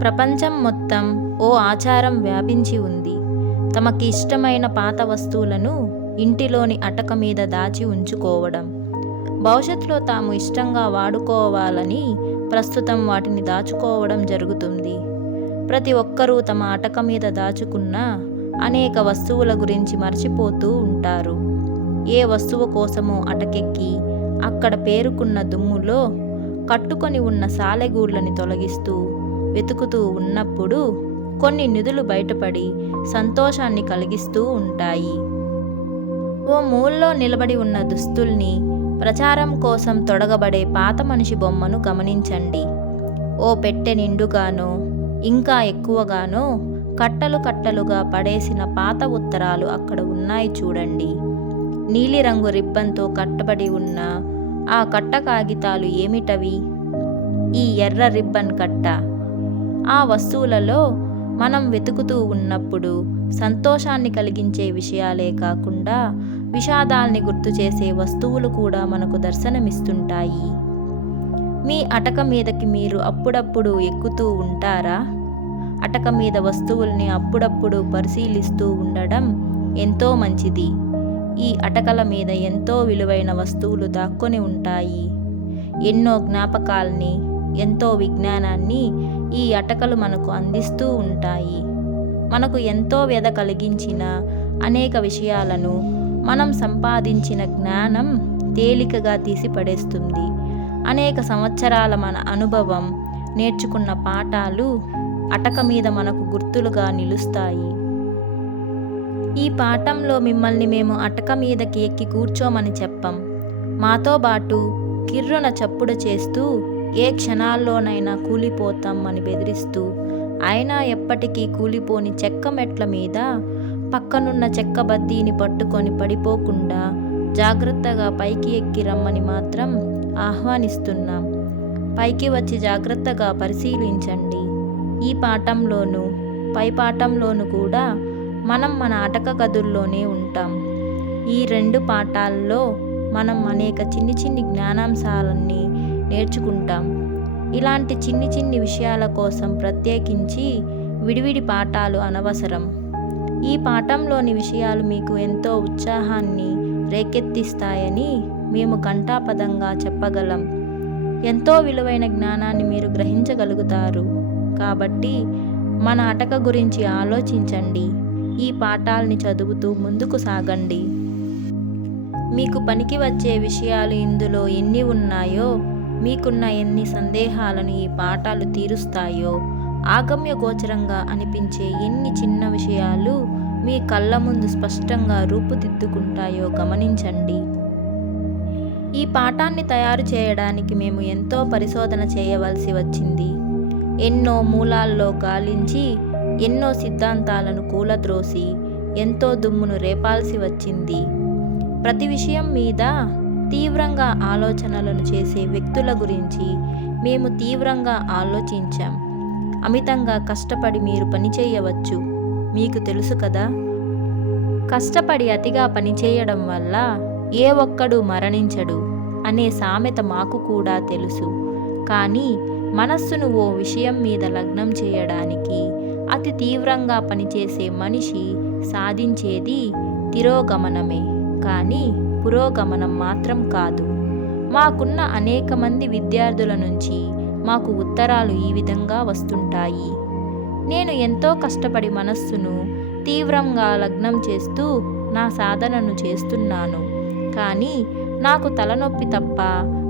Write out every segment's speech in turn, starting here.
ప్రపంచం మొత్తం ఓ ఆచారం వ్యాపించి ఉంది. తమకి ఇష్టమైన పాత వస్తువులను ఇంటిలోని అటక మీద దాచి ఉంచుకోవడం. భవిష్యత్తులో తాము ఇష్టంగా వాడుకోవాలని ప్రస్తుతం వాటిని దాచుకోవడం జరుగుతుంది. ప్రతి ఒక్కరూ తమ అటక మీద దాచుకున్న అనేక వస్తువుల గురించి మర్చిపోతూ ఉంటారు. ఏ వస్తువు కోసమో అటకెక్కి అక్కడ పేరుకున్న దుమ్ములో కట్టుకొని ఉన్న సాలెగూడ్లని తొలగిస్తూ వెతుకుతూ ఉన్నప్పుడు కొన్ని నిధులు బయటపడి సంతోషాన్ని కలిగిస్తూ ఉంటాయి. ఓ మూల్లో నిలబడి ఉన్న దుస్తుల్ని ప్రచారం కోసం తొడగబడే పాత మనిషి బొమ్మను గమనించండి. ఓ పెట్టె నిండుగానో ఇంకా ఎక్కువగానో కట్టలు కట్టలుగా పడేసిన పాత ఉత్తరాలు అక్కడ ఉన్నాయి చూడండి. నీలిరంగు రిబ్బన్తో కట్టబడి ఉన్న ఆ కట్ట కాగితాలు ఏమిటవి? ఈ ఎర్ర రిబ్బన్ కట్ట ఆ వస్తువులలో మనం వెతుకుతూ ఉన్నప్పుడు సంతోషాన్ని కలిగించే విషయాలే కాకుండా విషాదాల్ని గుర్తు చేసే వస్తువులు కూడా మనకు దర్శనమిస్తుంటాయి. మీ అటక మీదకి మీరు అప్పుడప్పుడు ఎక్కుతూ ఉంటారా? అటక మీద వస్తువుల్ని అప్పుడప్పుడు పరిశీలిస్తూ ఉండడం ఎంతో మంచిది. ఈ అటకల మీద ఎంతో విలువైన వస్తువులు దాక్కొని ఉంటాయి. ఎన్నో జ్ఞాపకాల్ని ఎంతో విజ్ఞానాన్ని ఈ అటకలు మనకు అందిస్తూ ఉంటాయి. మనకు ఎంతో వ్యధ కలిగించిన అనేక విషయాలను మనం సంపాదించిన జ్ఞానం తేలికగా తీసి పడేస్తుంది అనేక సంవత్సరాల మన అనుభవం నేర్చుకున్న పాఠాలు అటక మీద మనకు గుర్తులుగా నిలుస్తాయి. ఈ పాఠంలో మిమ్మల్ని మేము అటక మీదకి ఎక్కి కూర్చోమని చెప్పం. మాతో పాటు కిర్రున చప్పుడు చేస్తూ ఏ క్షణాల్లోనైనా కూలిపోతాం అని బెదిరిస్తూ అయినా ఎప్పటికీ కూలిపోని చెక్క మెట్ల మీద పక్కనున్న చెక్క బద్దీని పట్టుకొని పడిపోకుండా జాగ్రత్తగా పైకి ఎక్కి రమ్మని మాత్రం ఆహ్వానిస్తున్నాం. పైకి వచ్చి జాగ్రత్తగా పరిశీలించండి. ఈ పాఠంలోనూ పై పాఠంలోనూ కూడా మనం మన అటక గదుల్లోనే ఉంటాం. ఈ రెండు పాఠాల్లో మనం అనేక చిన్ని చిన్ని జ్ఞానాంశాలన్నీ నేర్చుకుంటాం. ఇలాంటి చిన్ని చిన్ని విషయాల కోసం ప్రత్యేకించి విడివిడి పాఠాలు అనవసరం. ఈ పాఠంలోని విషయాలు మీకు ఎంతో ఉత్సాహాన్ని రేకెత్తిస్తాయని మేము కంటాపదంగా చెప్పగలం. ఎంతో విలువైన జ్ఞానాన్ని మీరు గ్రహించగలుగుతారు. కాబట్టి మన అటక గురించి ఆలోచించండి. ఈ పాఠాల్ని చదువుతూ ముందుకు సాగండి. మీకు పనికి వచ్చే విషయాలు ఇందులో ఎన్ని ఉన్నాయో మీకున్న ఎన్ని సందేహాలను ఈ పాఠాలు తీరుస్తాయో ఆగమ్య గోచరంగా అనిపించే ఎన్ని చిన్న విషయాలు మీ కళ్ళ ముందు స్పష్టంగా రూపుదిద్దుకుంటాయో గమనించండి. ఈ పాఠాన్ని తయారు చేయడానికి మేము ఎంతో పరిశోధన చేయవలసి వచ్చింది. ఎన్నో మూలాల్లో గాలించి ఎన్నో సిద్ధాంతాలను కూలద్రోసి ఎంతో దుమ్మును రేపాల్సి వచ్చింది. ప్రతి విషయం మీద తీవ్రంగా ఆలోచనలను చేసే వ్యక్తుల గురించి మేము తీవ్రంగా ఆలోచించాం. అమితంగా కష్టపడి మీరు పనిచేయవచ్చు. మీకు తెలుసు కదా? కష్టపడి అతిగా పనిచేయడం వల్ల ఏ ఒక్కడు మరణించడు అనే సామెత మాకు కూడా తెలుసు. కానీ మనస్సును ఓ విషయం మీద లగ్నం చేయడానికి అతి తీవ్రంగా పనిచేసే మనిషి సాధించేది తిరోగమనమే. కానీ పురోగమనం మాత్రం కాదు. మాకున్న అనేక మంది విద్యార్థుల నుంచి మాకు ఉత్తరాలు ఈ విధంగా వస్తుంటాయి. నేను ఎంతో కష్టపడి మనస్సును తీవ్రంగా లగ్నం చేస్తూ నా సాధనను చేస్తున్నాను. కానీ నాకు తలనొప్పి తప్ప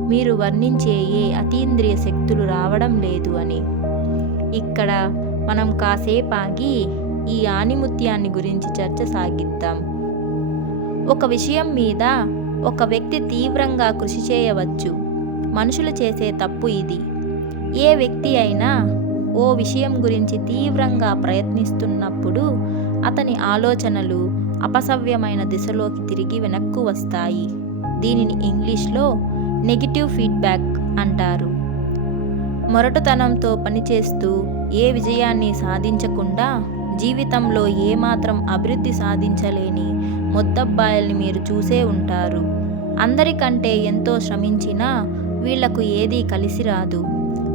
మీరు వర్ణించే ఏ అతీంద్రియ శక్తులు రావడం లేదు అని. ఇక్కడ మనం కాసేపాగి ఈ ఆనిముత్యాన్ని గురించి చర్చ సాగిద్దాం ఒక విషయం మీద ఒక వ్యక్తి తీవ్రంగా కృషి చేయవచ్చు. మనుషులు చేసే తప్పు ఇది. ఏ వ్యక్తి అయినా ఓ విషయం గురించి తీవ్రంగా ప్రయత్నిస్తున్నప్పుడు అతని ఆలోచనలు అపసవ్యమైన దిశలోకి తిరిగి వెనక్కు వస్తాయి. దీనిని ఇంగ్లీష్లో నెగిటివ్ ఫీడ్బ్యాక్ అంటారు. మొరటుతనంతో పనిచేస్తూ ఏ విజయాన్ని సాధించకుండా జీవితంలో ఏమాత్రం అభివృద్ధి సాధించలేని ముద్దబ్బాయిల్ని మీరు చూసే ఉంటారు. అందరికంటే ఎంతో శ్రమించినా వీళ్ళకు ఏదీ కలిసి రాదు.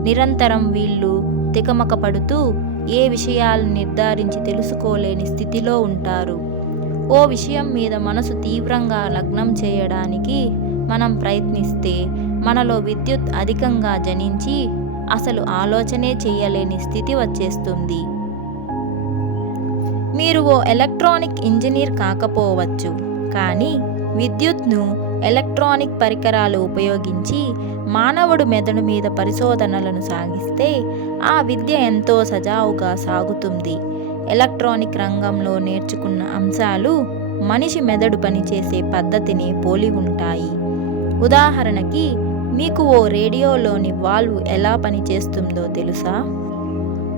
నిరంతరం వీళ్ళు తికమక పడుతూ ఏ విషయాలు నిర్ధారించి తెలుసుకోలేని స్థితిలో ఉంటారు. ఓ విషయం మీద మనసు తీవ్రంగా లగ్నం చేయడానికి మనం ప్రయత్నిస్తే మనలో విద్యుత్ అధికంగా జనించి అసలు ఆలోచనే చేయలేని స్థితి వచ్చేస్తుంది. మీరు ఓ ఎలక్ట్రానిక్ ఇంజనీర్ కాకపోవచ్చు కానీ విద్యుత్ను ఎలక్ట్రానిక్ పరికరాలు ఉపయోగించి మానవుడు మెదడు మీద పరిశోధనలను సాగిస్తే ఆ విద్య ఎంతో సజావుగా సాగుతుంది. ఎలక్ట్రానిక్ రంగంలో నేర్చుకున్న అంశాలు మనిషి మెదడు పనిచేసే పద్ధతిని పోలి ఉంటాయి. ఉదాహరణకి మీకు ఓ రేడియోలోని వాల్వ్ ఎలా పనిచేస్తుందో తెలుసా?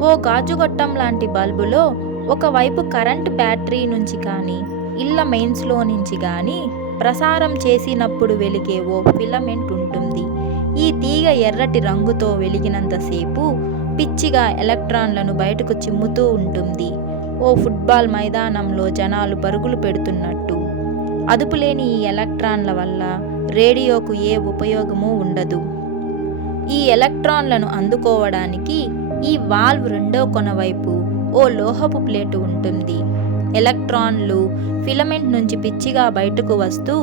ఓ గాజుగొట్టం లాంటి బల్బులో ఒకవైపు కరెంట్ బ్యాటరీ నుంచి కానీ ఇళ్ళ మెయిన్స్లో నుంచి కానీ ప్రసారం చేసినప్పుడు వెలిగే ఓ ఫిలమెంట్ ఉంటుంది. ఈ తీగ ఎర్రటి రంగుతో వెలిగినంతసేపు పిచ్చిగా ఎలక్ట్రాన్లను బయటకు చిమ్ముతూ ఉంటుంది. ఓ ఫుట్బాల్ మైదానంలో జనాలు పరుగులు పెడుతున్నట్టు. అదుపులేని ఈ ఎలక్ట్రాన్ల వల్ల రేడియోకు ఏ ఉపయోగమూ ఉండదు. ఈ ఎలక్ట్రాన్లను అందుకోవడానికి ఈ వాల్వ్ రెండో కొన వైపు ఓ లోహపు ప్లేటు ఉంటుంది. ఎలక్ట్రాన్లు ఫిలమెంట్ నుంచి పిచ్చిగా బయటకు వస్తూ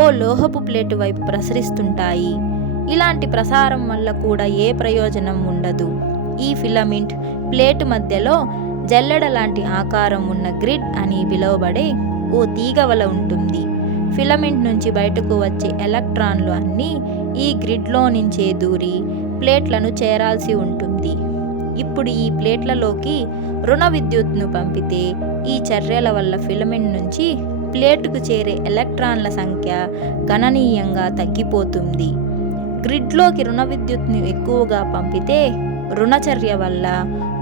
ఓ లోహపు ప్లేటు వైపు ప్రసరిస్తుంటాయి. ఇలాంటి ప్రసారం వల్ల కూడా ఏ ప్రయోజనం ఉండదు. ఈ ఫిలమెంట్ ప్లేటు మధ్యలో జల్లెడ లాంటి ఆకారం ఉన్న గ్రిడ్ అని పిలువబడే ఓ తీగవల ఉంటుంది. ఫిలమెంట్ నుంచి బయటకు వచ్చే ఎలక్ట్రాన్లు అన్నీ ఈ గ్రిడ్లో నుంచే దూరి ప్లేట్లను చేరాల్సి ఉంటుంది. ఇప్పుడు ఈ ప్లేట్లలోకి రుణ విద్యుత్ను పంపితే ఈ చర్యల వల్ల ఫిలమెంట్ నుంచి ప్లేటుకు చేరే ఎలక్ట్రాన్ల సంఖ్య గణనీయంగా తగ్గిపోతుంది. గ్రిడ్లోకి రుణ విద్యుత్ను ఎక్కువగా పంపితే రుణచర్య వల్ల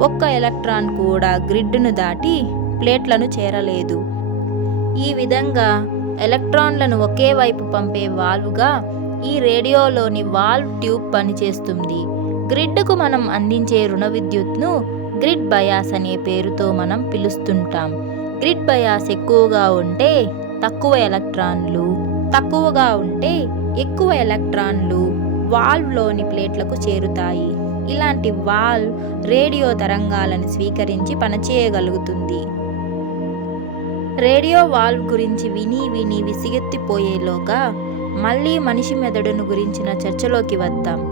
ఒక్క ఎలక్ట్రాన్ కూడా గ్రిడ్ను దాటి ప్లేట్లను చేరలేదు. ఈ విధంగా ఎలక్ట్రాన్లను ఒకే వైపు పంపే వాల్వ్గా ఈ రేడియోలోని వాల్వ్ ట్యూబ్ పనిచేస్తుంది. గ్రిడ్కు మనం అందించే రుణ విద్యుత్ను గ్రిడ్ బయాస్ అనే పేరుతో మనం పిలుస్తుంటాం. గ్రిడ్ బయాస్ ఎక్కువగా ఉంటే తక్కువ ఎలక్ట్రాన్లు తక్కువగా ఉంటే ఎక్కువ ఎలక్ట్రాన్లు వాల్వ్లోని ప్లేట్లకు చేరుతాయి. ఇలాంటి వాల్వ్ రేడియో తరంగాలను స్వీకరించి పనిచేయగలుగుతుంది. రేడియో వాల్వ్ గురించి విని విని విసిగెత్తిపోయేలోగా మళ్ళీ మనిషి మెదడును గురించిన చర్చలోకి వద్దాం.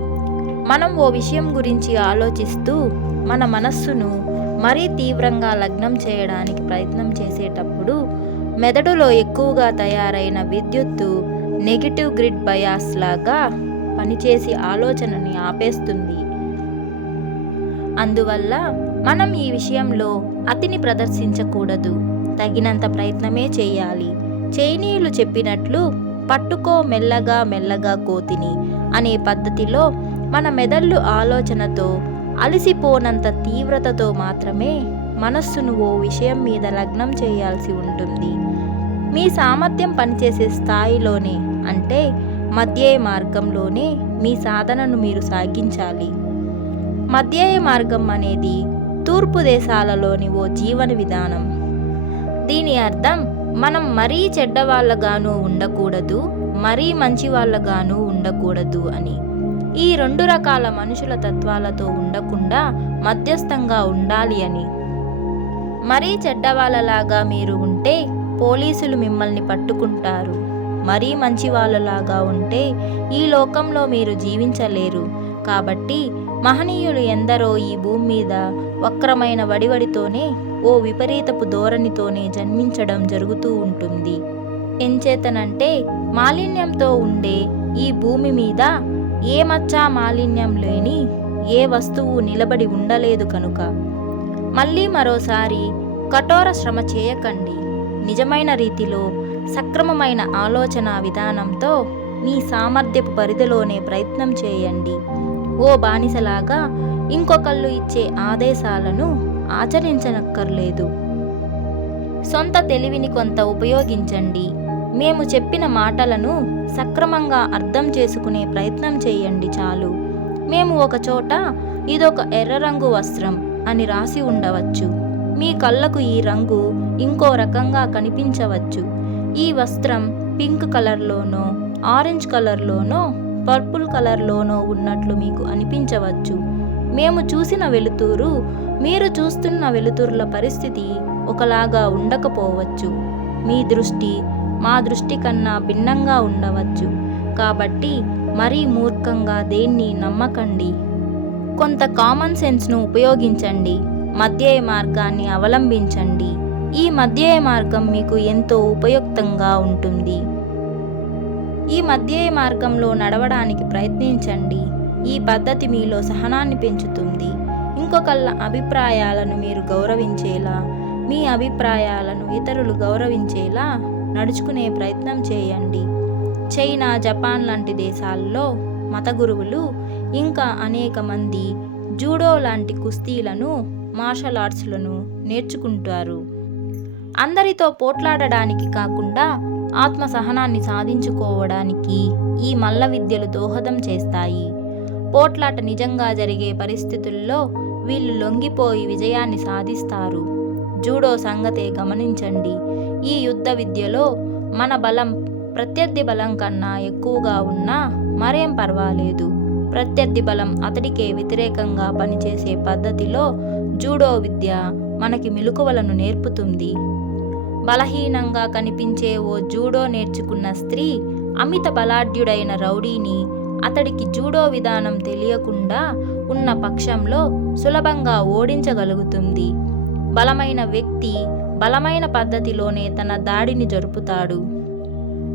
మనం ఓ విషయం గురించి ఆలోచిస్తూ మన మనస్సును మరీ తీవ్రంగా లగ్నం చేయడానికి ప్రయత్నం చేసేటప్పుడు మెదడులో ఎక్కువగా తయారైన విద్యుత్తు నెగిటివ్ గ్రిడ్ బయాస్ లాగా పనిచేసి ఆలోచనని ఆపేస్తుంది. అందువల్ల మనం ఈ విషయంలో అతిని ప్రదర్శించకూడదు. తగినంత ప్రయత్నమే చేయాలి. చైనీయులు చెప్పినట్లు పట్టుకో మెల్లగా మెల్లగా కోతిని అనే పద్ధతిలో మన మెదళ్ళు ఆలోచనతో అలసిపోనంత తీవ్రతతో మాత్రమే మనస్సును ఓ విషయం మీద లగ్నం చేయాల్సి ఉంటుంది. మీ సామర్థ్యం పనిచేసే స్థాయిలోనే అంటే మధ్యయ మార్గంలోనే మీ సాధనను మీరు సాగించాలి. మధ్యయ మార్గం అనేది తూర్పు దేశాలలోని ఓ జీవన విధానం. దీని అర్థం మనం మరీ చెడ్డవాళ్ళగాను ఉండకూడదు మరీ మంచి వాళ్ళగాను ఉండకూడదు అని. ఈ రెండు రకాల మనుషుల తత్వాలతో ఉండకుండా మధ్యస్థంగా ఉండాలి అని. మరీ చెడ్డవాళ్ళలాగా మీరు ఉంటే పోలీసులు మిమ్మల్ని పట్టుకుంటారు. మరీ మంచి వాళ్ళలాగా ఉంటే ఈ లోకంలో మీరు జీవించలేరు. కాబట్టి మహనీయులు ఎందరో ఈ భూమి మీద వక్రమైన వడివడితోనే ఓ విపరీతపు ధోరణితోనే జన్మించడం జరుగుతూ ఉంటుంది. ఎంచేతనంటే మాలిన్యంతో ఉండే ఈ భూమి మీద ఏ మచ్చా మాలిన్యం లేని ఏ వస్తువు నిలబడి ఉండలేదు కనుక. మళ్ళీ మరోసారి కఠోర శ్రమ చేయకండి. నిజమైన రీతిలో సక్రమమైన ఆలోచన విధానంతో మీ సామర్థ్యపు పరిధిలోనే ప్రయత్నం చేయండి. ఓ బానిసలాగా ఇంకొకళ్ళు ఇచ్చే ఆదేశాలను ఆచరించనక్కర్లేదు. సొంత తెలివిని కొంత ఉపయోగించండి. మేము చెప్పిన మాటలను సక్రమంగా అర్థం చేసుకునే ప్రయత్నం చేయండి చాలు. మేము ఒక చోట ఇదొక ఎర్ర రంగు వస్త్రం అని రాసి ఉండవచ్చు. మీ కళ్ళకు ఈ రంగు ఇంకో రకంగా కనిపించవచ్చు. ఈ వస్త్రం పింక్ కలర్లోనో ఆరెంజ్ కలర్లోనో పర్పుల్ కలర్లోనో ఉన్నట్లు మీకు అనిపించవచ్చు. మేము చూసిన వెలుతురు మీరు చూస్తున్న వెలుతురుల పరిస్థితి ఒకలాగా ఉండకపోవచ్చు. మీ దృష్టి మా దృష్టి కన్నా భిన్నంగా ఉండవచ్చు. కాబట్టి మరీ మూర్ఖంగా దేన్ని నమ్మకండి. కొంత కామన్ సెన్స్ను ఉపయోగించండి. మధ్యయ మార్గాన్ని అవలంబించండి. ఈ మధ్యయ మార్గం మీకు ఎంతో ఉపయుక్తంగా ఉంటుంది. ఈ మధ్యయ మార్గంలో నడవడానికి ప్రయత్నించండి. ఈ పద్ధతి మీలో సహనాన్ని పెంచుతుంది. ఇంకొకళ్ళ అభిప్రాయాలను మీరు గౌరవించేలా మీ అభిప్రాయాలను ఇతరులు గౌరవించేలా నడుచుకునే ప్రయత్నం చేయండి. చైనా జపాన్ లాంటి దేశాల్లో మత గురువులు ఇంకా అనేక మంది జూడో లాంటి కుస్తీలను మార్షల్ ఆర్ట్స్లను నేర్చుకుంటారు. అందరితో పోట్లాడడానికి కాకుండా ఆత్మ సహనాన్ని సాధించుకోవడానికి ఈ మల్ల విద్యలు దోహదం చేస్తాయి. పోట్లాట నిజంగా జరిగే పరిస్థితుల్లో వీళ్ళు లొంగిపోయి విజయాన్ని సాధిస్తారు. జూడో సంగతే గమనించండి. ఈ యుద్ధ విద్యలో మన బలం ప్రత్యర్థి బలం కన్నా ఎక్కువగా ఉన్నా మరేం పర్వాలేదు. ప్రత్యర్థి బలం అతడికే వ్యతిరేకంగా పనిచేసే పద్ధతిలో జూడో విద్య మనకి మెలకువలను నేర్పుతుంది. బలహీనంగా కనిపించే ఓ జూడో నేర్చుకున్న స్త్రీ అమిత బలాఢ్యుడైన రౌడీని అతడికి జూడో విధానం తెలియకుండా ఉన్న పక్షంలో సులభంగా ఓడించగలుగుతుంది. బలమైన వ్యక్తి బలమైన పద్ధతిలోనే తన దాడిని జరుపుతాడు.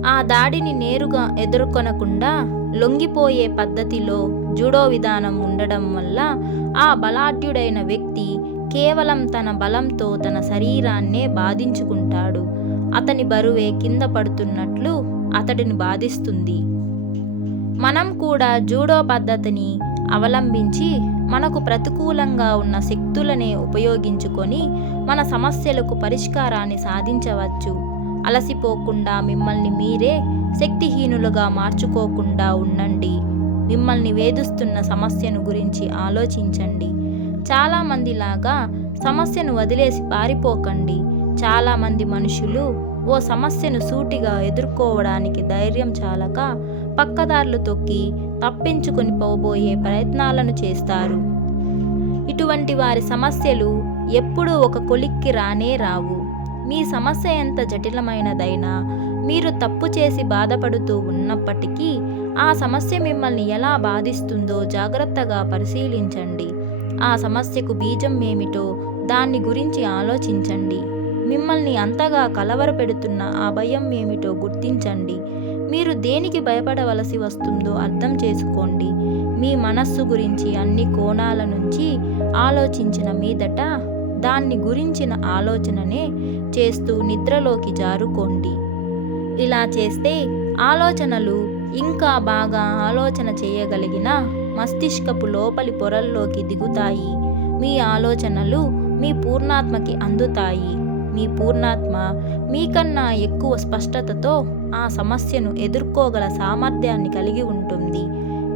ఆ దాడిని నేరుగా ఎదుర్కొనకుండా లొంగిపోయే పద్ధతిలో జూడో విధానం ఉండడం వల్ల ఆ బలాఢ్యుడైన వ్యక్తి కేవలం తన బలంతో తన శరీరాన్నే బాధించుకుంటాడు. అతని బరువే కింద పడుతున్నట్లు అతడిని బాధిస్తుంది. మనం కూడా జూడో పద్ధతిని అవలంబించి మనకు ప్రతికూలంగా ఉన్న శక్తులనే ఉపయోగించుకొని మన సమస్యలకు పరిష్కారాన్ని సాధించవచ్చు. అలసిపోకుండా మిమ్మల్ని మీరే శక్తిహీనులుగా మార్చుకోకుండా ఉండండి. మిమ్మల్ని వేధిస్తున్న సమస్యను గురించి ఆలోచించండి. చాలామందిలాగా సమస్యను వదిలేసి పారిపోకండి. చాలామంది మనుషులు ఓ సమస్యను సూటిగా ఎదుర్కోవడానికి ధైర్యం చాలక పక్కదారులు తొక్కి తప్పించుకొని పోబోయే ప్రయత్నాలను చేస్తారు. ఇటువంటి వారి సమస్యలు ఎప్పుడూ ఒక కొలిక్కి రానే రావు. మీ సమస్య ఎంత జటిలమైనదైనా మీరు తప్పు చేసి బాధపడుతూ ఉన్నప్పటికీ ఆ సమస్య మిమ్మల్ని ఎలా బాధిస్తుందో జాగ్రత్తగా పరిశీలించండి. ఆ సమస్యకు బీజం ఏమిటో దాన్ని గురించి ఆలోచించండి. మిమ్మల్ని అంతగా కలవరపెడుతున్న ఆ భయం ఏమిటో గుర్తించండి. మీరు దేనికి భయపడవలసి వస్తుందో అర్థం చేసుకోండి. మీ మనస్సు గురించి అన్ని కోణాల నుంచి ఆలోచించిన మీదట దాన్ని గురించిన ఆలోచననే చేస్తూ నిద్రలోకి జారుకోండి. ఇలా చేస్తే ఆలోచనలు ఇంకా బాగా ఆలోచన చేయగలిగిన మస్తిష్కపు లోపలి పొరల్లోకి దిగుతాయి. మీ ఆలోచనలు మీ పూర్ణాత్మకి అందుతాయి. మీ పూర్ణాత్మ మీకన్నా ఎక్కువ స్పష్టతతో ఆ సమస్యను ఎదుర్కోగల సామర్థ్యాన్ని కలిగి ఉంటుంది.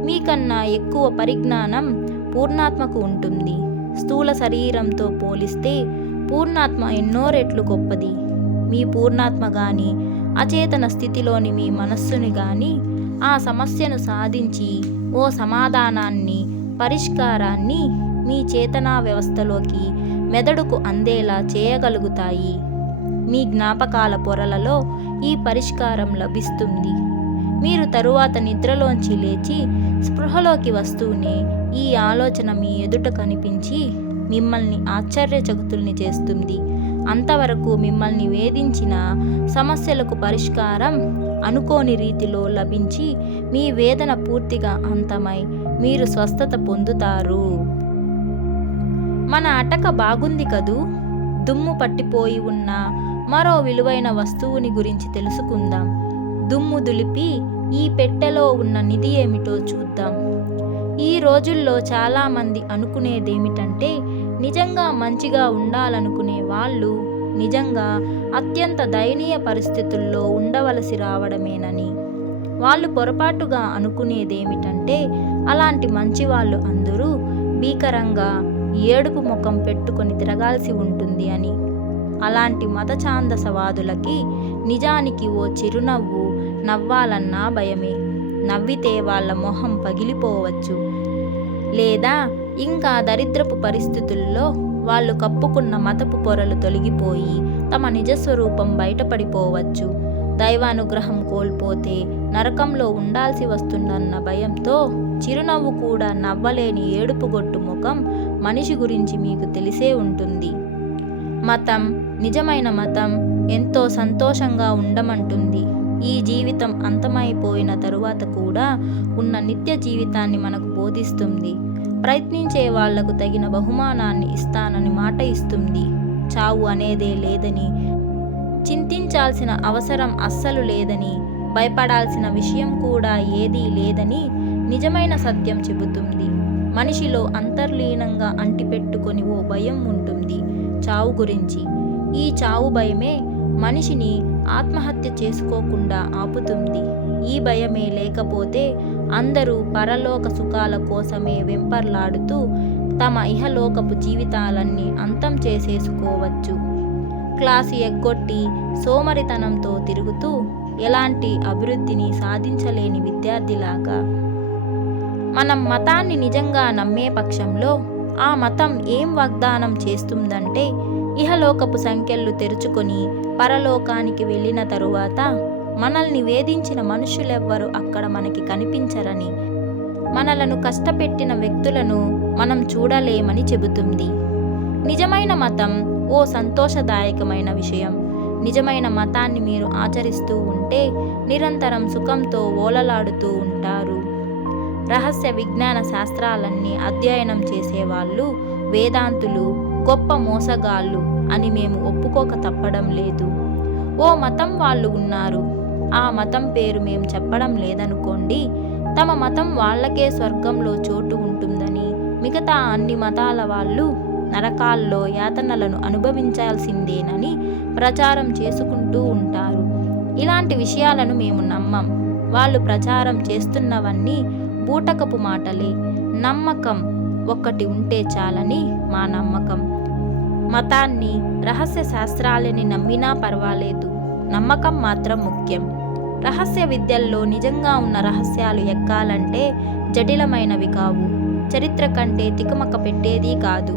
మీకన్నా ఎక్కువ పరిజ్ఞానం పూర్ణాత్మకు ఉంటుంది. స్థూల శరీరంతో పోలిస్తే పూర్ణాత్మ ఎన్నో రెట్లు గొప్పది. మీ పూర్ణాత్మ కానీ అచేతన స్థితిలోని మీ మనస్సుని కానీ ఆ సమస్యను సాధించి ఓ సమాధానాన్ని పరిష్కారాన్ని మీ చేతనా వ్యవస్థలోకి మెదడుకు అందేలా చేయగలుగుతాయి. మీ జ్ఞాపకాల పొరలలో ఈ పరిష్కారం లభిస్తుంది. మీరు తరువాత నిద్రలోంచి లేచి స్పృహలోకి వస్తూనే ఈ ఆలోచన మీ ఎదుట కనిపించి మిమ్మల్ని ఆశ్చర్యచకుతుల్ని చేస్తుంది. అంతవరకు మిమ్మల్ని వేధించిన సమస్యలకు పరిష్కారం అనుకోని రీతిలో లభించి మీ వేదన పూర్తిగా అంతమై మీరు స్వస్థత పొందుతారు. మన అటక బాగుంది కదూ? దుమ్ము పట్టిపోయి ఉన్న మరో విలువైన వస్తువుని గురించి తెలుసుకుందాం. దుమ్ము దులిపి ఈ పెట్టెలో ఉన్న నిధి ఏమిటో చూద్దాం. ఈ రోజుల్లో చాలామంది అనుకునేదేమిటంటే నిజంగా మంచిగా ఉండాలనుకునే వాళ్ళు నిజంగా అత్యంత దయనీయ పరిస్థితుల్లో ఉండవలసి రావడమేనని. వాళ్ళు పొరపాటుగా అనుకునేదేమిటంటే అలాంటి మంచి వాళ్ళు అందరూ భీకరంగా ఏడుపు ముఖం పెట్టుకొని తిరగాల్సి ఉంటుంది అని. అలాంటి మతఛాందసవాదులకి నిజానికి ఓ చిరునవ్వు నవ్వాలన్నా భయమే. నవ్వితే వాళ్ళ మొహం పగిలిపోవచ్చు. లేదా ఇంకా దరిద్రపు పరిస్థితుల్లో వాళ్ళు కప్పుకున్న మతపు పొరలు తొలగిపోయి తమ నిజస్వరూపం బయటపడిపోవచ్చు. దైవానుగ్రహం కోల్పోతే నరకంలో ఉండాల్సి వస్తుందన్న భయంతో చిరునవ్వు కూడా నవ్వలేని ఏడుపుగొట్టు ముఖం మనిషి గురించి మీకు తెలిసే ఉంటుంది. మతం నిజమైన మతం ఎంతో సంతోషంగా ఉండమంటుంది. ఈ జీవితం అంతమైపోయిన తరువాత కూడా ఉన్న నిత్య జీవితాన్ని మనకు బోధిస్తుంది. ప్రయత్నించే వాళ్ళకు తగిన బహుమానాన్ని ఇస్తానని మాట ఇస్తుంది. చావు అనేదే లేదని చింతించాల్సిన అవసరం అస్సలు లేదని భయపడాల్సిన విషయం కూడా ఏదీ లేదని నిజమైన సత్యం చెబుతుంది. మనిషిలో అంతర్లీనంగా అంటిపెట్టుకొని ఓ భయం ఉంటుంది. చావు గురించి. ఈ చావు భయమే మనిషిని ఆత్మహత్య చేసుకోకుండా ఆపుతుంది. ఈ భయమే లేకపోతే అందరూ పరలోక సుఖాల కోసమే వెంపర్లాడుతూ తమ ఇహలోకపు జీవితాలన్నీ అంతం చేసేసుకోవచ్చు. క్లాసు ఎగ్గొట్టి సోమరితనంతో తిరుగుతూ ఎలాంటి అభివృద్ధిని సాధించలేని విద్యార్థిలాగా మనం మతాన్ని నిజంగా నమ్మే పక్షంలో ఆ మతం ఏం వాగ్దానం చేస్తుందంటే ఇహలోకపు సంఖ్యలు తెరుచుకొని పరలోకానికి వెళ్ళిన తరువాత మనల్ని వేధించిన మనుషులెవ్వరు అక్కడ మనకి కనిపించరని మనలను కష్టపెట్టిన వ్యక్తులను మనం చూడలేమని చెబుతుంది. నిజమైన మతం ఓ సంతోషదాయకమైన విషయం. నిజమైన మతాన్ని మీరు ఆచరిస్తూ ఉంటే నిరంతరం సుఖంతో ఓలలాడుతూ ఉంటారు. రహస్య విజ్ఞాన శాస్త్రాలన్నీ అధ్యయనం చేసేవాళ్ళు వేదాంతులు గొప్ప మోసగాళ్ళు అని మేము ఒప్పుకోక తప్పడం లేదు. ఓ మతం వాళ్ళు ఉన్నారు. ఆ మతం పేరు మేము చెప్పడం లేదనుకోండి తమ మతం వాళ్ళకే స్వర్గంలో చోటు ఉంటుందని మిగతా అన్ని మతాల వాళ్ళు నరకాల్లో యాతనలను అనుభవించాల్సిందేనని ప్రచారం చేసుకుంటూ ఉంటారు. ఇలాంటి విషయాలను మేము నమ్మం. వాళ్ళు ప్రచారం చేస్తున్నవన్నీ బూటకపు మాటలే. నమ్మకం ఒక్కటి ఉంటే చాలని మా నమ్మకం. మతాన్ని రహస్య శాస్త్రాలని నమ్మినా పర్వాలేదు. నమ్మకం మాత్రం ముఖ్యం. రహస్య విద్యల్లో నిజంగా ఉన్న రహస్యాలు ఎక్కాలంటే జటిలమైనవి కావు. చరిత్ర కంటే తికమక పెట్టేది కాదు.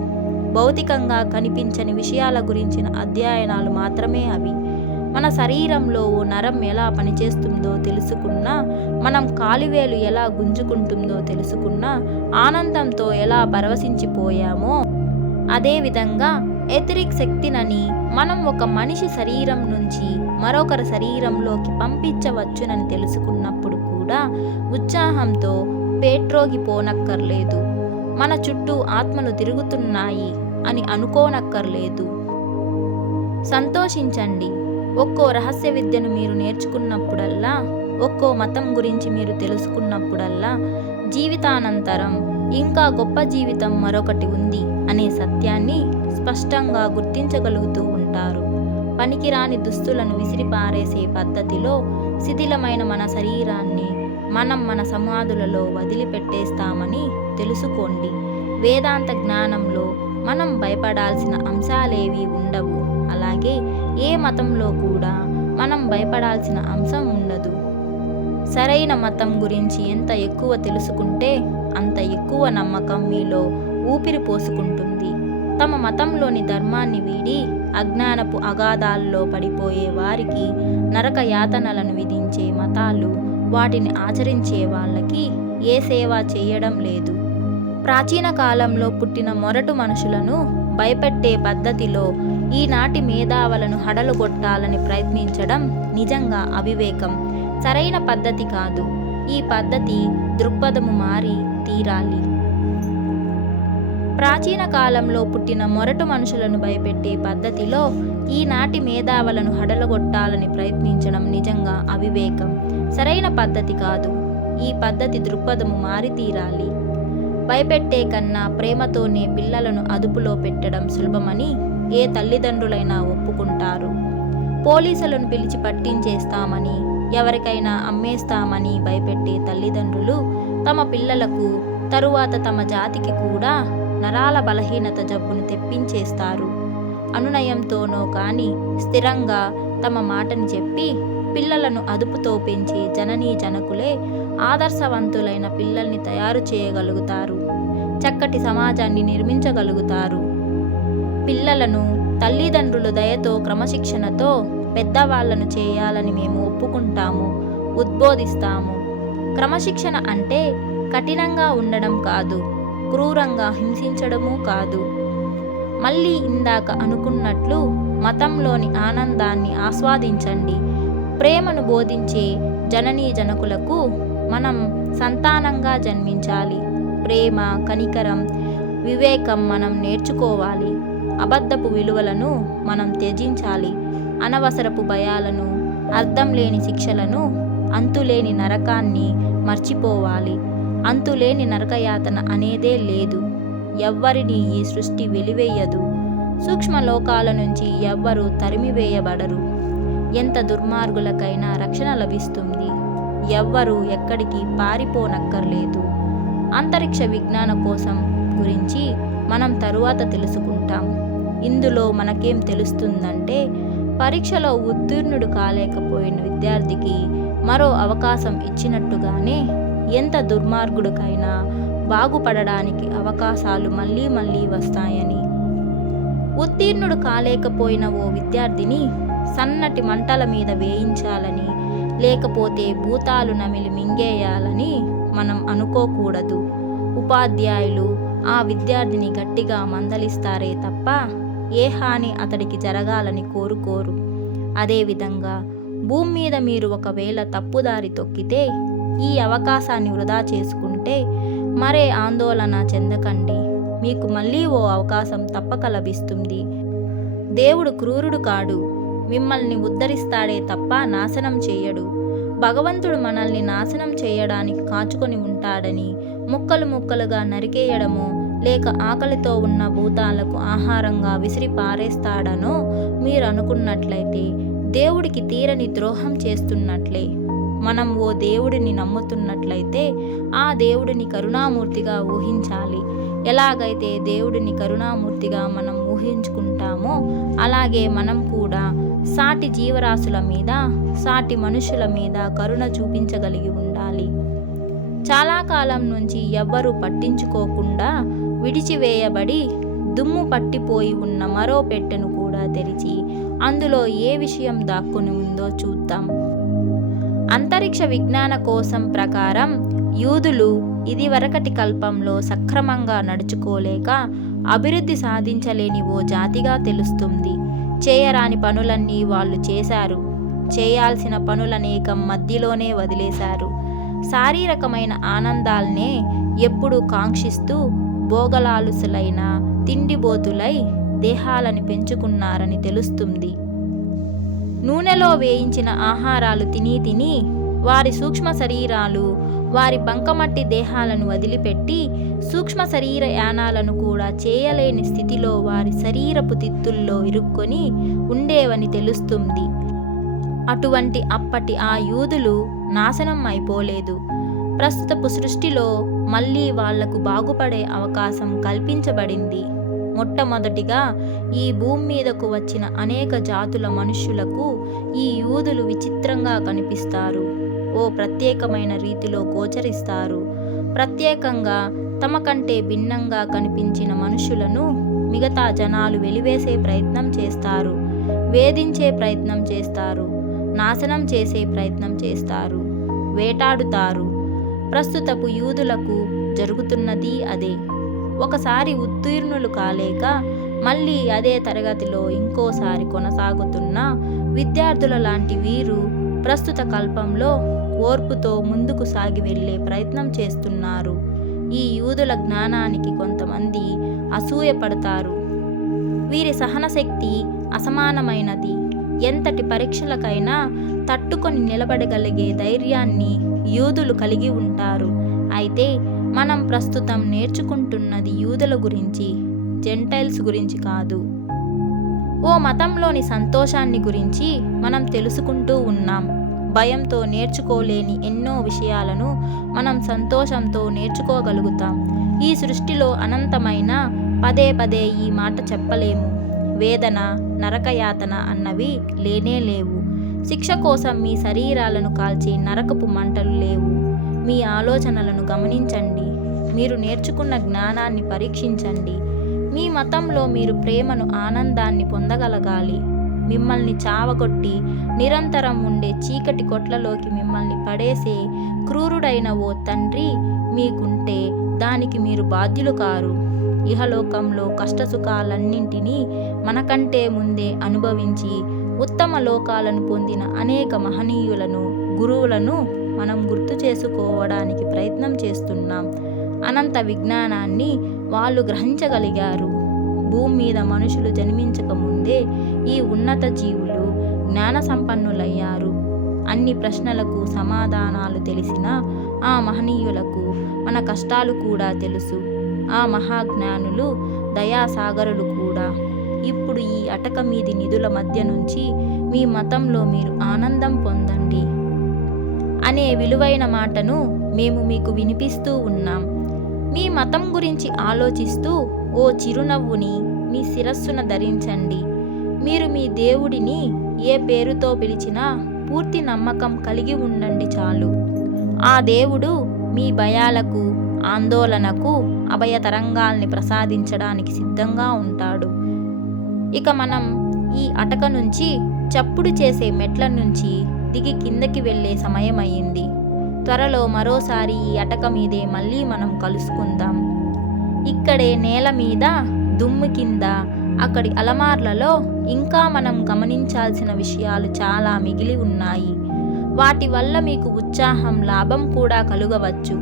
భౌతికంగా కనిపించని విషయాల గురించిన అధ్యయనాలు మాత్రమే అవి. మన శరీరంలో ఓ నరం ఎలా పనిచేస్తుందో తెలుసుకున్నా మనం కాలివేలు ఎలా గుంజుకుంటుందో తెలుసుకున్నా ఆనందంతో ఎలా పరవశించిపోయామో అదేవిధంగా ఎథరిక్ శక్తినని మనం ఒక మనిషి శరీరం నుంచి మరొకరి శరీరంలోకి పంపించవచ్చునని తెలుసుకున్నప్పుడు కూడా ఉత్సాహంతో పేట్రోగిపోనక్కర్లేదు. మన చుట్టూ ఆత్మలు తిరుగుతున్నాయి అని అనుకోనక్కర్లేదు. సంతోషించండి. ఒక్కో రహస్య విద్యను మీరు నేర్చుకున్నప్పుడల్లా ఒక్కో మతం గురించి మీరు తెలుసుకున్నప్పుడల్లా జీవితానంతరం ఇంకా గొప్ప జీవితం మరొకటి ఉంది అనే సత్యాన్ని స్పష్టంగా గుర్తించగలుగుతూ ఉంటారు. పనికిరాని దుస్తులను విసిరిపారేసే పద్ధతిలో శిథిలమైన మన శరీరాన్ని మనం మన సమాధులలో వదిలిపెట్టేస్తామని తెలుసుకోండి. వేదాంత జ్ఞానంలో మనం భయపడాల్సిన అంశాలేవి ఉండవు. అలాగే ఏ మతంలో కూడా మనం భయపడాల్సిన అంశం ఉండదు. సరైన మతం గురించి ఎంత ఎక్కువ తెలుసుకుంటే అంత ఎక్కువ నమ్మకం మీలో ఊపిరి పోసుకుంటుంది. తమ మతంలోని ధర్మాన్ని వీడి అజ్ఞానపు అగాధాల్లో పడిపోయే వారికి నరక యాతనలను విధించే మతాలు వాటిని ఆచరించే వాళ్ళకి ఏ సేవ చేయడం లేదు. ప్రాచీన కాలంలో పుట్టిన మొరటు మనుషులను భయపెట్టే పద్ధతిలో ఈనాటి మేధావులను హడలుగొట్టాలని ప్రయత్నించడం నిజంగా అవివేకం. సరైన పద్ధతి కాదు. ఈ పద్ధతి దృక్పథము మారి తీరాలి. ప్రాచీన కాలంలో పుట్టిన మొరటు మనుషులను భయపెట్టే పద్ధతిలో ఈనాటి మేధావులను హడలగొట్టాలని ప్రయత్నించడం నిజంగా అవివేకం. సరైన పద్ధతి కాదు. ఈ పద్ధతి దృక్పథము మారి తీరాలి. భయపెట్టే కన్నా ప్రేమతోనే పిల్లలను అదుపులో పెట్టడం సులభమని ఏ తల్లిదండ్రులైనా ఒప్పుకుంటారు. పోలీసులను పిలిచి పట్టించేస్తామని ఎవరికైనా అమ్మేస్తామని భయపెట్టే తల్లిదండ్రులు తమ పిల్లలకు తరువాత తమ జాతికి కూడా నరాల బలహీనత జబ్బును తెప్పించేస్తారు. అనునయంతోనో కానీ స్థిరంగా తమ మాటని చెప్పి పిల్లలను అదుపుతో పెంచే జననీ జనకులే ఆదర్శవంతులైన పిల్లల్ని తయారు చేయగలుగుతారు. చక్కటి సమాజాన్ని నిర్మించగలుగుతారు. పిల్లలను తల్లిదండ్రులు దయతో క్రమశిక్షణతో పెద్దవాళ్ళను చేయాలని మేము ఒప్పుకుంటాము ఉద్బోధిస్తాము. క్రమశిక్షణ అంటే కఠినంగా ఉండడం కాదు క్రూరంగా హింసించడము కాదు. మళ్ళీ ఇందాక అనుకున్నట్లు మతంలోని ఆనందాన్ని ఆస్వాదించండి. ప్రేమను బోధించే జననీ జనకులకు మనం సంతానంగా జన్మించాలి. ప్రేమ కనికరం వివేకం మనం నేర్చుకోవాలి. అబద్ధపు విలువలను మనం త్యజించాలి. అనవసరపు భయాలను అర్థం లేని శిక్షలను అంతులేని నరకాన్ని మర్చిపోవాలి. అంతులేని నరకయాతన అనేదే లేదు. ఎవ్వరిని ఈ సృష్టి వెలివేయదు. సూక్ష్మ లోకాల నుంచి ఎవ్వరూ తరిమివేయబడరు. ఎంత దుర్మార్గులకైనా రక్షణ లభిస్తుంది. ఎవ్వరూ ఎక్కడికి పారిపోనక్కర్లేదు. అంతరిక్ష విజ్ఞాన కోసం గురించి మనం తరువాత తెలుసుకుంటాం. ఇందులో మనకేం తెలుస్తుందంటే పరీక్షలో ఉత్తీర్ణుడు కాలేకపోయిన విద్యార్థికి మరో అవకాశం ఇచ్చినట్టుగానే ఎంత దుర్మార్గుడికైనా బాగుపడడానికి అవకాశాలు మళ్ళీ మళ్ళీ వస్తాయని. ఉత్తీర్ణుడు కాలేకపోయిన ఓ విద్యార్థిని సన్నటి మంటల మీద వేయించాలని లేకపోతే భూతాలు నమిలి మింగేయాలని మనం అనుకోకూడదు. ఉపాధ్యాయులు ఆ విద్యార్థిని గట్టిగా మందలిస్తారే తప్ప ఏ హాని అతడికి జరగాలని కోరుకోరు. అదేవిధంగా భూమి మీద మీరు ఒకవేళ తప్పుదారి తొక్కితే ఈ అవకాశాన్ని వృధా చేసుకుంటే మరే ఆందోళన చెందకండి. మీకు మళ్ళీ ఓ అవకాశం తప్పక లభిస్తుంది. దేవుడు క్రూరుడు కాడు. మిమ్మల్ని ఉద్ధరిస్తాడే తప్ప నాశనం చేయడు. భగవంతుడు మనల్ని నాశనం చేయడానికి కాచుకొని ఉంటాడని ముక్కలు ముక్కలుగా నరికేయడమో లేక ఆకలితో ఉన్న భూతాలకు ఆహారంగా విసిరి పారేస్తాడనో మీరు అనుకున్నట్లయితే దేవుడికి తీరని ద్రోహం చేస్తున్నట్లే. మనం ఓ దేవుడిని నమ్ముతున్నట్లయితే ఆ దేవుడిని కరుణామూర్తిగా ఊహించాలి. ఎలాగైతే దేవుడిని కరుణామూర్తిగా మనం ఊహించుకుంటామో అలాగే మనం కూడా సాటి జీవరాశుల మీద సాటి మనుషుల మీద కరుణ చూపించగలిగి ఉండాలి. చాలా కాలం నుంచి ఎవ్వరూ పట్టించుకోకుండా విడిచివేయబడి దుమ్ము పట్టిపోయి ఉన్న మరో పెట్టెను కూడా తెరిచి అందులో ఏ విషయం దాక్కుని ఉందో చూద్దాం. అంతరిక్ష విజ్ఞాన కోసం ప్రకారం యూదులు ఇదివరకటి కల్పంలో సక్రమంగా నడుచుకోలేక అభివృద్ధి సాధించలేని ఓ జాతిగా తెలుస్తుంది. చేయరాని పనులన్నీ వాళ్ళు చేశారు. చేయాల్సిన పనులనేకం మధ్యలోనే వదిలేశారు. శారీరకమైన ఆనందాల్నే ఎప్పుడూ కాంక్షిస్తూ భోగలాలుసులైన తిండిబోతులై దేహాలని పెంచుకున్నారని తెలుస్తుంది. నూనెలో వేయించిన ఆహారాలు తిని తిని వారి సూక్ష్మ శరీరాలు వారి బంకమట్టి దేహాలను వదిలిపెట్టి సూక్ష్మ శరీర యానాలను కూడా చేయలేని స్థితిలో వారి శరీరపు తిత్తుల్లో ఇరుక్కొని ఉండేవని తెలుస్తుంది. అటువంటి అప్పటి ఆ యూదులు నాశనం అయిపోలేదు. ప్రస్తుతపు సృష్టిలో మళ్ళీ వాళ్ళకు బాగుపడే అవకాశం కల్పించబడింది. మొట్టమొదటిగా ఈ భూమి మీదకు వచ్చిన అనేక జాతుల మనుష్యులకు ఈ యూదులు విచిత్రంగా కనిపిస్తారు. ఓ ప్రత్యేకమైన రీతిలో గోచరిస్తారు. ప్రత్యేకంగా తమ కంటే భిన్నంగా కనిపించిన మనుషులను మిగతా జనాలు వెలివేసే ప్రయత్నం చేస్తారు. వేధించే ప్రయత్నం చేస్తారు. నాశనం చేసే ప్రయత్నం చేస్తారు. వేటాడుతారు. ప్రస్తుతపు యూదులకు జరుగుతున్నది అదే. ఒకసారి ఉత్తీర్ణులు కాలేక మళ్ళీ అదే తరగతిలో ఇంకోసారి కొనసాగుతున్న విద్యార్థుల లాంటి వీరు ప్రస్తుత కల్పంలో ఓర్పుతో ముందుకు సాగి వెళ్ళే ప్రయత్నం చేస్తున్నారు. ఈ యూదుల జ్ఞానానికి కొంతమంది అసూయపడతారు. వీరి సహనశక్తి అసమానమైనది. ఎంతటి పరీక్షలకైనా తట్టుకొని నిలబడగలిగే ధైర్యాన్ని యూదులు కలిగి ఉంటారు. అయితే మనం ప్రస్తుతం నేర్చుకుంటున్నది యూదుల గురించి జెంటైల్స్ గురించి కాదు. ఓ మతంలోని సంతోషాన్ని గురించి మనం తెలుసుకుంటూ ఉన్నాం. భయంతో నేర్చుకోలేని ఎన్నో విషయాలను మనం సంతోషంతో నేర్చుకోగలుగుతాం. ఈ సృష్టిలో అనంతమైన పదే పదే ఈ మాట చెప్పలేము. వేదన నరకయాతన అన్నవి లేనే లేవు. శిక్ష కోసం మీ శరీరాలను కాల్చే నరకపు మంటలు లేవు. మీ ఆలోచనలను గమనించండి. మీరు నేర్చుకున్న జ్ఞానాన్ని పరీక్షించండి. మీ మతంలో మీరు ప్రేమను ఆనందాన్ని పొందగలగాలి. మిమ్మల్ని చావగొట్టి నిరంతరం ఉండే చీకటి కొట్లలోకి మిమ్మల్ని పడేసే క్రూరుడైన ఓ తండ్రి మీకుంటే దానికి మీరు బాధ్యులు కారు. ఇహలోకంలో కష్టసుఖాలన్నింటినీ మనకంటే ముందే అనుభవించి ఉత్తమ లోకాలను పొందిన అనేక మహనీయులను గురువులను మనం గుర్తు చేసుకోవడానికి ప్రయత్నం చేస్తున్నాం. అనంత విజ్ఞానాన్ని వాళ్ళు గ్రహించగలిగారు. భూమి మీద మనుషులు జన్మించక ముందే ఈ ఉన్నత జీవులు జ్ఞాన సంపన్నులయ్యారు అన్ని ప్రశ్నలకు సమాధానాలు తెలిసిన ఆ మహనీయులకు మన కష్టాలు కూడా తెలుసు. ఆ మహాజ్ఞానులు దయాసాగరులు కూడా. ఇప్పుడు ఈ అటక మీది నిధుల మధ్య నుంచి మీ మతంలో మీరు ఆనందం పొందండి. అనే విలువైన మాటను మేము మీకు వినిపిస్తూ ఉన్నాం. మీ మతం గురించి ఆలోచిస్తూ ఓ చిరునవ్వుని మీ శిరస్సున ధరించండి. మీరు మీ దేవుడిని ఏ పేరుతో పిలిచినా పూర్తి నమ్మకం కలిగి ఉండండి చాలు. ఆ దేవుడు మీ భయాలకు ఆందోళనకు అభయ తరంగాల్ని ప్రసాదించడానికి సిద్ధంగా ఉంటాడు. ఇక మనం ఈ అటక నుంచి చప్పుడు చేసే మెట్ల నుంచి దిగి కిందకి వెళ్ళే సమయం అయ్యింది త్వరలో మరోసారి ఈ అటక మీదే మళ్ళీ మనం కలుసుకుందాం. ఇక్కడే నేల మీద దుమ్ము కింద అక్కడి అలమార్లలో ఇంకా మనం గమనించాల్సిన విషయాలు చాలా మిగిలి ఉన్నాయి. వాటి వల్ల మీకు ఉత్సాహం లాభం కూడా కలుగవచ్చు.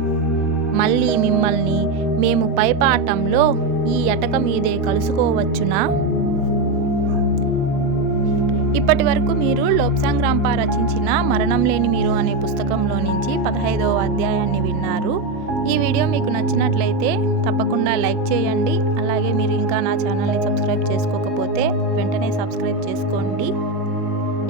మళ్ళీ మిమ్మల్ని మేము పైపాటంలో ఈ అటక మీదే కలుసుకోవచ్చునా? ఇప్పటి వరకు మీరు లోప్సాంగ్ రాంపా రచించిన మరణం లేని మీరు అనే పుస్తకంలో నుంచి పదహైదవ అధ్యాయాన్ని విన్నారు. ఈ వీడియో మీకు నచ్చినట్లయితే తప్పకుండా లైక్ చేయండి. అలాగే మీరు ఇంకా నా ఛానల్ని సబ్స్క్రైబ్ చేసుకోకపోతే వెంటనే సబ్స్క్రైబ్ చేసుకోండి.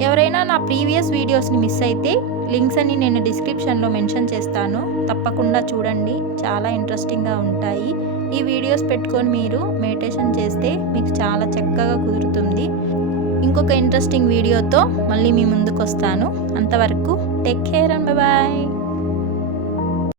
ఎవరైనా నా ప్రీవియస్ వీడియోస్ని మిస్ అయితే లింక్స్ అని నేను డిస్క్రిప్షన్లో మెన్షన్ చేస్తాను. తప్పకుండా చూడండి. చాలా ఇంట్రెస్టింగ్గా ఉంటాయి. ఈ వీడియోస్ పెట్టుకొని మీరు మెడిటేషన్ చేస్తే మీకు చాలా చక్కగా కుదురుతుంది. ఇంకొక ఇంట్రెస్టింగ్ వీడియోతో మళ్ళీ మీ ముందుకు వస్తాను అంతవరకు టేక్ కేర్ అండ్ బాయ్